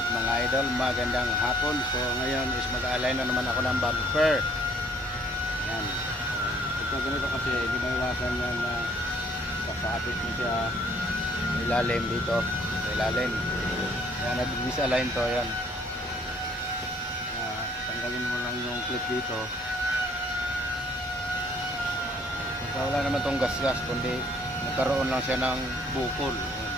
Alright mga idol, magandang hapon. So ngayon is mag-align na naman ako ng bumper. Yan. Ito ganito kasi hindi maiwasan yan na kakapit mo siya sa ilalim dito. Sa ilalim. Yan, nag-misalign to yan. Tanggalin mo lang yung clip dito. So, wala naman tong gas-gas kundi nagkaroon lang siya ng bukol. Yan.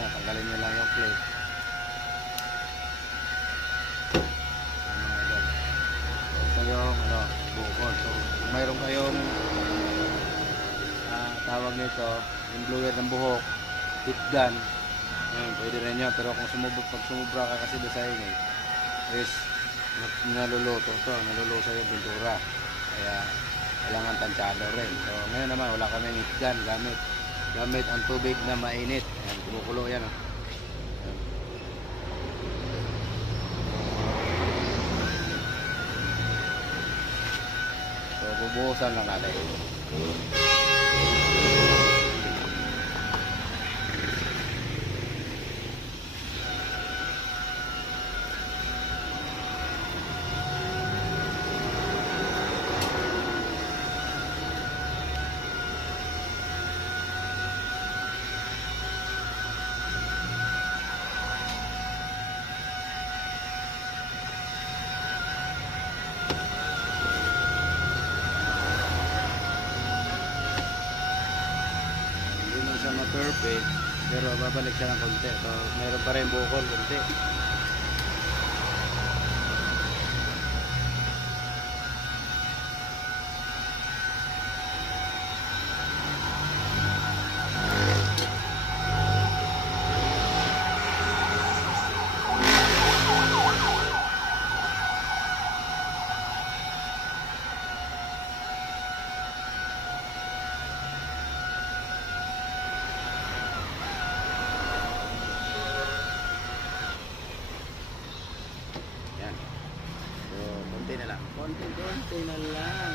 Tanggalin nyo lang yung clip. Ito yung bukol. So kung mayroon kayong tawag nito yung blower ng buhok, heat gun, pwede rin yun. Pero kung pag sumubra ka kasi sa ingay is naluluto to, nalulusa yung pintura, kaya kailangan tansyado rin. So ngayon naman wala kaming heat gun gamit ang tubig na mainit. Ayan, kumukulo yan. Ayan. So bubuhusan lang natin. Perfect, pero babalik siya ng konti. So meron pa rin bukol konti. Konti na lang.